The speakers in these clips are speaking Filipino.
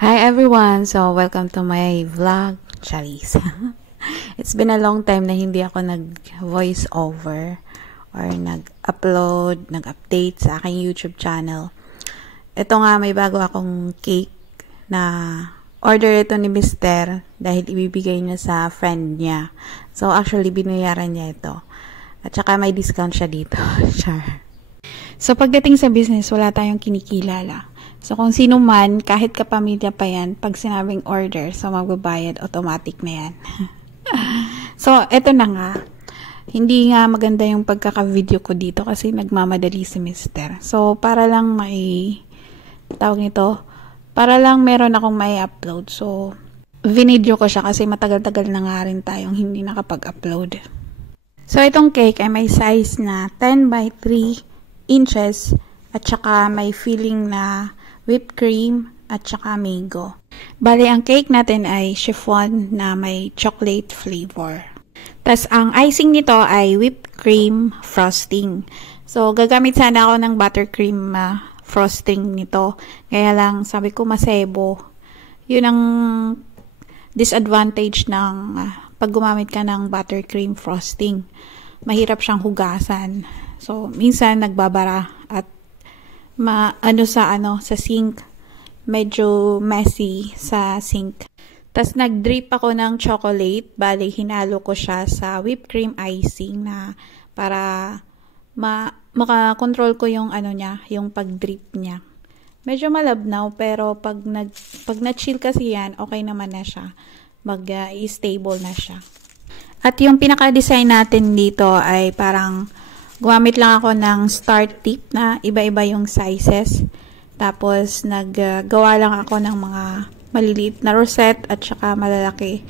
Hi everyone! So, welcome to my vlog, Charis. It's been a long time na hindi ako nag-voice over or nag-upload, nag-update sa aking YouTube channel. Ito nga, may bago akong cake na order ito ni Mr. dahil ibibigay niya sa friend niya. So, actually, binayaran niya ito. At saka may discount siya dito. Char. So, pagdating sa business, wala tayong kinikilala. So, kung sino man, kahit kapamilya pa yan, pag sinabing order, so magbabayad, automatic na yan. So, eto na nga. Hindi nga maganda yung pagkaka-video ko dito kasi nagmamadali si Mr. So, para lang tawag nito, para lang meron akong may upload. So, vinidyo ko siya kasi matagal-tagal na nga rin tayong hindi nakapag-upload. So, itong cake ay may size na 10 by 3 inches at saka may filling na whipped cream at saka mango. Bali, ang cake natin ay chiffon na may chocolate flavor. Tas ang icing nito ay whipped cream frosting. So, gagamit sana ako ng buttercream frosting nito. Kaya lang, sabi ko masebo. Yun ang disadvantage ng pag gumamit ka ng buttercream frosting. Mahirap siyang hugasan. So, minsan nagbabara at sa sink. Medyo messy sa sink. Tas nag-drip ako ng chocolate. Bali, hinalo ko siya sa whipped cream icing na para makakontrol ko yung yung pag-drip niya. Medyo malabnaw pero pag na-chill kasi yan, okay naman na siya. Stable na siya. At yung pinaka-design natin dito ay parang gumamit lang ako ng start tip na iba-iba yung sizes. Tapos, naggawa lang ako ng mga maliliit na rosette at saka malalaki.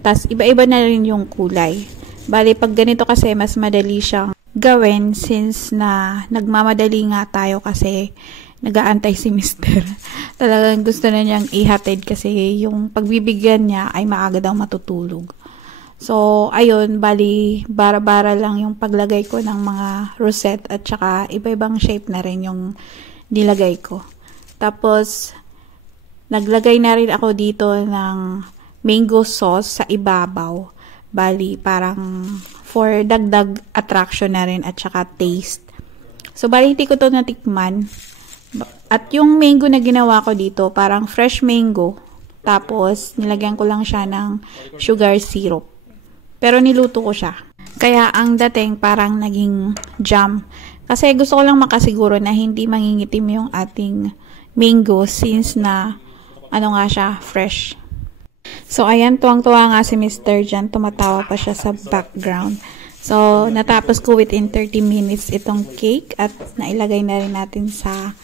Tapos, iba-iba na rin yung kulay. Bali, pag ganito kasi, mas madali siyang gawin since na nagmamadali nga tayo kasi nag-aantay si Mr. Talagang gusto na niyang ihatid kasi yung pagbibigyan niya ay maaga daw matutulog. So, ayun, bali, bara-bara lang yung paglagay ko ng mga rosette at saka iba-ibang shape na rin yung nilagay ko. Tapos, naglagay na rin ako dito ng mango sauce sa ibabaw. Bali, parang for dagdag attraction na rin at saka taste. So, bali, hindi ko to natikman. At yung mango na ginawa ko dito, parang fresh mango. Tapos, nilagyan ko lang siya ng sugar syrup. Pero niluto ko siya. Kaya ang dating parang naging jam. Kasi gusto ko lang makasiguro na hindi mangingitim yung ating mango since na nga siya, fresh. So ayan, tuwang-tuwa nga si Mr. Jan. Tumatawa pa siya sa background. So natapos ko within 30 minutes itong cake at nailagay na rin natin sa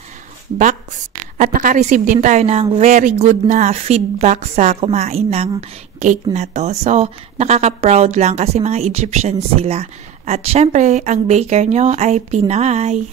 box. At naka-receive din tayo ng very good na feedback sa kumain ng cake na to. So, nakaka-proud lang kasi mga Egyptian sila. At syempre, ang baker nyo ay Pinay.